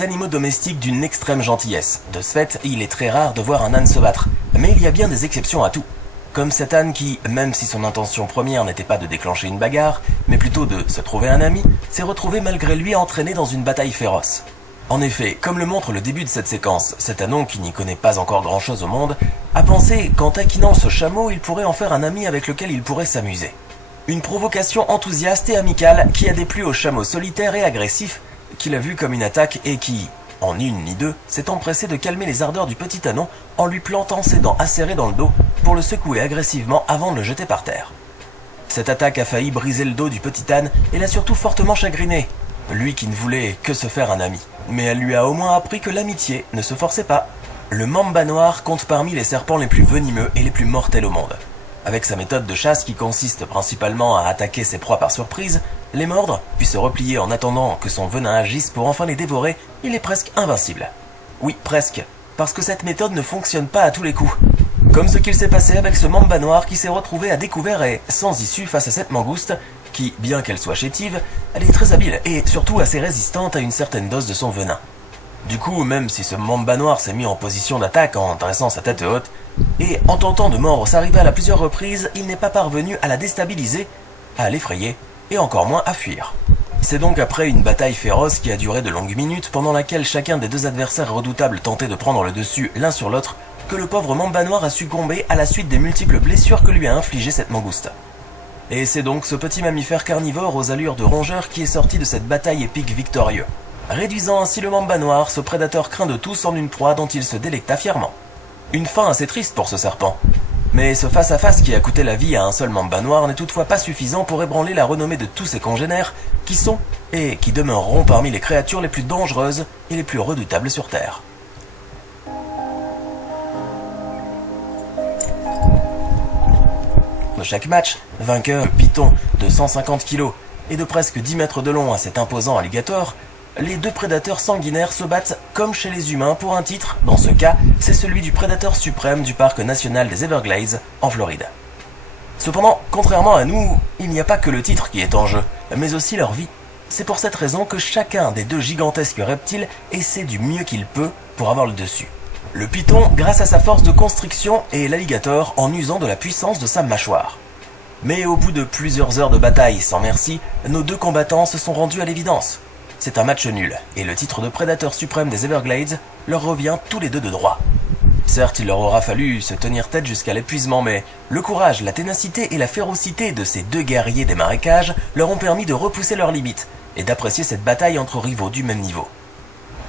Animaux domestiques d'une extrême gentillesse. De ce fait, il est très rare de voir un âne se battre. Mais il y a bien des exceptions à tout. Comme cet âne qui, même si son intention première n'était pas de déclencher une bagarre, mais plutôt de se trouver un ami, s'est retrouvé malgré lui entraîné dans une bataille féroce. En effet, comme le montre le début de cette séquence, cet anon, qui n'y connaît pas encore grand-chose au monde, a pensé qu'en taquinant ce chameau, il pourrait en faire un ami avec lequel il pourrait s'amuser. Une provocation enthousiaste et amicale qui a déplu au chameau solitaire et agressif, qu'il a vu comme une attaque et qui, en une ni deux, s'est empressé de calmer les ardeurs du petit anon en lui plantant ses dents acérées dans le dos pour le secouer agressivement avant de le jeter par terre. Cette attaque a failli briser le dos du petit âne et l'a surtout fortement chagriné, lui qui ne voulait que se faire un ami. Mais elle lui a au moins appris que l'amitié ne se forçait pas. Le mamba noir compte parmi les serpents les plus venimeux et les plus mortels au monde. Avec sa méthode de chasse qui consiste principalement à attaquer ses proies par surprise, les mordre, puis se replier en attendant que son venin agisse pour enfin les dévorer, il est presque invincible. Oui, presque, parce que cette méthode ne fonctionne pas à tous les coups. Comme ce qu'il s'est passé avec ce mamba noir qui s'est retrouvé à découvert et sans issue face à cette mangouste, qui, bien qu'elle soit chétive, elle est très habile et surtout assez résistante à une certaine dose de son venin. Du coup, même si ce mamba noir s'est mis en position d'attaque en dressant sa tête haute, et en tentant de mordre sa rivale à plusieurs reprises, il n'est pas parvenu à la déstabiliser, à l'effrayer, et encore moins à fuir. C'est donc après une bataille féroce qui a duré de longues minutes, pendant laquelle chacun des deux adversaires redoutables tentait de prendre le dessus l'un sur l'autre, que le pauvre mamba noir a succombé à la suite des multiples blessures que lui a infligées cette mangouste. Et c'est donc ce petit mammifère carnivore aux allures de rongeur qui est sorti de cette bataille épique victorieux, réduisant ainsi le mamba noir, ce prédateur craint de tous, en une proie dont il se délecta fièrement. Une fin assez triste pour ce serpent. Mais ce face-à-face qui a coûté la vie à un seul mamba noir n'est toutefois pas suffisant pour ébranler la renommée de tous ses congénères, qui sont, et qui demeureront parmi les créatures les plus dangereuses et les plus redoutables sur Terre. De chaque match, vainqueur, python de 150 kg et de presque 10 mètres de long à cet imposant alligator, les deux prédateurs sanguinaires se battent comme chez les humains pour un titre. Dans ce cas, c'est celui du prédateur suprême du parc national des Everglades, en Floride. Cependant, contrairement à nous, il n'y a pas que le titre qui est en jeu, mais aussi leur vie. C'est pour cette raison que chacun des deux gigantesques reptiles essaie du mieux qu'il peut pour avoir le dessus. Le python grâce à sa force de constriction et l'alligator en usant de la puissance de sa mâchoire. Mais au bout de plusieurs heures de bataille sans merci, nos deux combattants se sont rendus à l'évidence. C'est un match nul, et le titre de prédateur suprême des Everglades leur revient tous les deux de droit. Certes, il leur aura fallu se tenir tête jusqu'à l'épuisement, mais le courage, la ténacité et la férocité de ces deux guerriers des marécages leur ont permis de repousser leurs limites, et d'apprécier cette bataille entre rivaux du même niveau.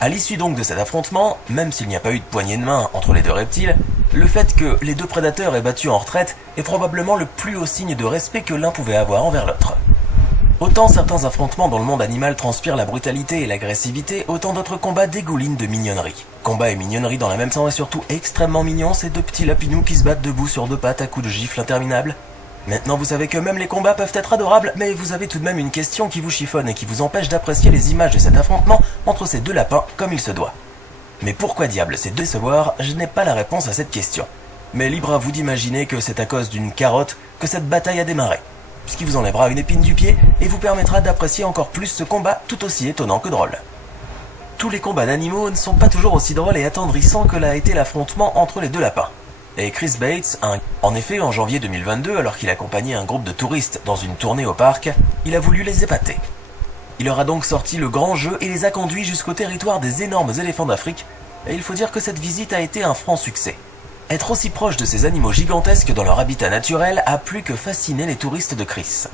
À l'issue donc de cet affrontement, même s'il n'y a pas eu de poignée de main entre les deux reptiles, le fait que les deux prédateurs aient battu en retraite est probablement le plus haut signe de respect que l'un pouvait avoir envers l'autre. Autant certains affrontements dans le monde animal transpirent la brutalité et l'agressivité, autant d'autres combats dégoulinent de mignonnerie. Combat et mignonnerie dans la même sang et surtout extrêmement mignons, ces deux petits lapinous qui se battent debout sur deux pattes à coups de gifles interminables. Maintenant vous savez que même les combats peuvent être adorables, mais vous avez tout de même une question qui vous chiffonne et qui vous empêche d'apprécier les images de cet affrontement entre ces deux lapins comme il se doit. Mais pourquoi diable c'est décevoir? Je n'ai pas la réponse à cette question. Mais libre à vous d'imaginer que c'est à cause d'une carotte que cette bataille a démarré, ce qui vous enlèvera une épine du pied et vous permettra d'apprécier encore plus ce combat tout aussi étonnant que drôle. Tous les combats d'animaux ne sont pas toujours aussi drôles et attendrissants que l'a été l'affrontement entre les deux lapins. Et Chris Bates, en effet, en janvier 2022, alors qu'il accompagnait un groupe de touristes dans une tournée au parc, il a voulu les épater. Il leur a donc sorti le grand jeu et les a conduits jusqu'au territoire des énormes éléphants d'Afrique, et il faut dire que cette visite a été un franc succès. Être aussi proche de ces animaux gigantesques dans leur habitat naturel a plus que fasciné les touristes de Chris.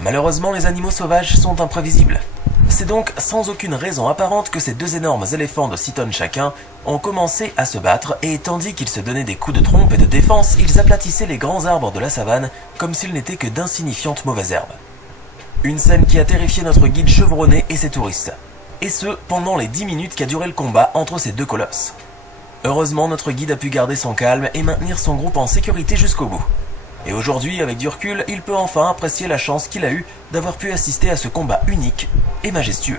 Malheureusement, les animaux sauvages sont imprévisibles. C'est donc sans aucune raison apparente que ces deux énormes éléphants de 6 tonnes chacun ont commencé à se battre et tandis qu'ils se donnaient des coups de trompe et de défense, ils aplatissaient les grands arbres de la savane comme s'ils n'étaient que d'insignifiantes mauvaises herbes. Une scène qui a terrifié notre guide chevronné et ses touristes. Et ce, pendant les 10 minutes qu'a duré le combat entre ces deux colosses. Heureusement, notre guide a pu garder son calme et maintenir son groupe en sécurité jusqu'au bout. Et aujourd'hui, avec du recul, il peut enfin apprécier la chance qu'il a eue d'avoir pu assister à ce combat unique et majestueux.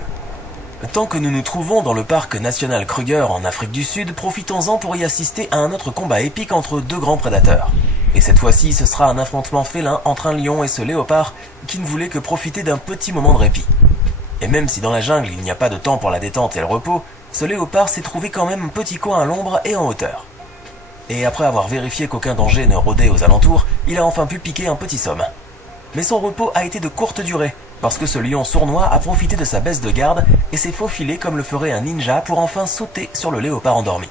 Tant que nous nous trouvons dans le parc national Kruger en Afrique du Sud, profitons-en pour y assister à un autre combat épique entre deux grands prédateurs. Et cette fois-ci, ce sera un affrontement félin entre un lion et ce léopard qui ne voulait que profiter d'un petit moment de répit. Et même si dans la jungle il n'y a pas de temps pour la détente et le repos, ce léopard s'est trouvé quand même un petit coin à l'ombre et en hauteur. Et après avoir vérifié qu'aucun danger ne rôdait aux alentours, il a enfin pu piquer un petit somme. Mais son repos a été de courte durée, parce que ce lion sournois a profité de sa baisse de garde et s'est faufilé comme le ferait un ninja pour enfin sauter sur le léopard endormi.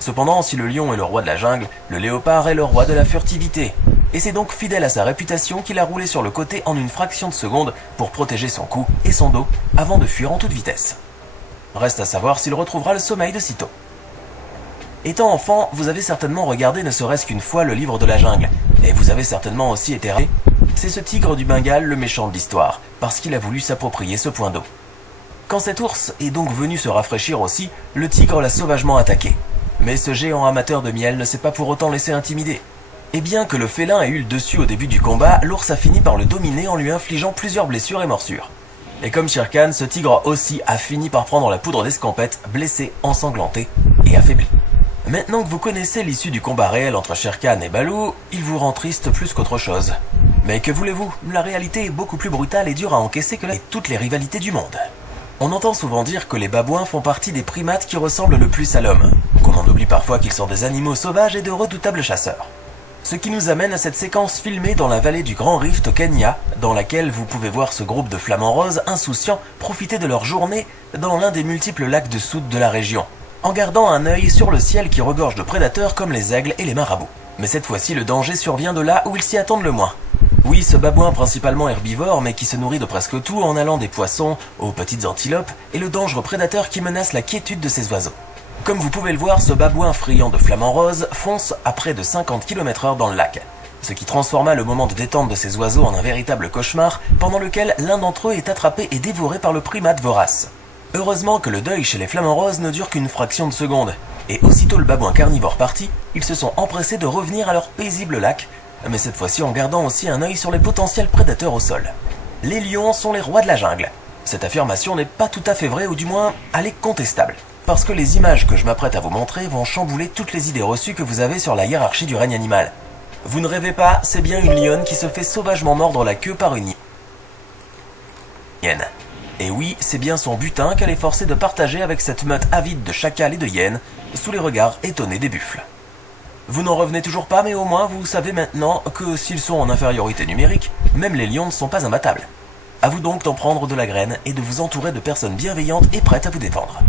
Cependant, si le lion est le roi de la jungle, le léopard est le roi de la furtivité. Et c'est donc fidèle à sa réputation qu'il a roulé sur le côté en une fraction de seconde pour protéger son cou et son dos avant de fuir en toute vitesse. Reste à savoir s'il retrouvera le sommeil de sitôt. Étant enfant, vous avez certainement regardé ne serait-ce qu'une fois le livre de la jungle, et vous avez certainement aussi été rêvé. C'est ce tigre du Bengale le méchant de l'histoire, parce qu'il a voulu s'approprier ce point d'eau. Quand cet ours est donc venu se rafraîchir aussi, le tigre l'a sauvagement attaqué. Mais ce géant amateur de miel ne s'est pas pour autant laissé intimider. Et bien que le félin ait eu le dessus au début du combat, l'ours a fini par le dominer en lui infligeant plusieurs blessures et morsures. Et comme Shere Khan, ce tigre aussi a fini par prendre la poudre d'escampette, blessé, ensanglanté et affaibli. Maintenant que vous connaissez l'issue du combat réel entre Shere Khan et Baloo, il vous rend triste plus qu'autre chose. Mais que voulez-vous, la réalité est beaucoup plus brutale et dure à encaisser que toutes les rivalités du monde. On entend souvent dire que les babouins font partie des primates qui ressemblent le plus à l'homme, qu'on en oublie parfois qu'ils sont des animaux sauvages et de redoutables chasseurs. Ce qui nous amène à cette séquence filmée dans la vallée du Grand Rift au Kenya, dans laquelle vous pouvez voir ce groupe de flamants roses insouciants profiter de leur journée dans l'un des multiples lacs de soude de la région, en gardant un œil sur le ciel qui regorge de prédateurs comme les aigles et les marabouts. Mais cette fois-ci, le danger survient de là où ils s'y attendent le moins. Oui, ce babouin principalement herbivore, mais qui se nourrit de presque tout en allant des poissons aux petites antilopes, est le dangereux prédateur qui menace la quiétude de ces oiseaux. Comme vous pouvez le voir, ce babouin friand de flamants roses fonce à près de 50 km/h dans le lac, ce qui transforma le moment de détente de ces oiseaux en un véritable cauchemar, pendant lequel l'un d'entre eux est attrapé et dévoré par le primate vorace. Heureusement que le deuil chez les flamants roses ne dure qu'une fraction de seconde, et aussitôt le babouin carnivore parti, ils se sont empressés de revenir à leur paisible lac, mais cette fois-ci en gardant aussi un œil sur les potentiels prédateurs au sol. Les lions sont les rois de la jungle. Cette affirmation n'est pas tout à fait vraie, ou du moins, elle est contestable. Parce que les images que je m'apprête à vous montrer vont chambouler toutes les idées reçues que vous avez sur la hiérarchie du règne animal. Vous ne rêvez pas, c'est bien une lionne qui se fait sauvagement mordre la queue par une hyène. Et oui, c'est bien son butin qu'elle est forcée de partager avec cette meute avide de chacals et de hyènes, sous les regards étonnés des buffles. Vous n'en revenez toujours pas, mais au moins vous savez maintenant que s'ils sont en infériorité numérique, même les lions ne sont pas imbattables. À vous donc d'en prendre de la graine et de vous entourer de personnes bienveillantes et prêtes à vous défendre.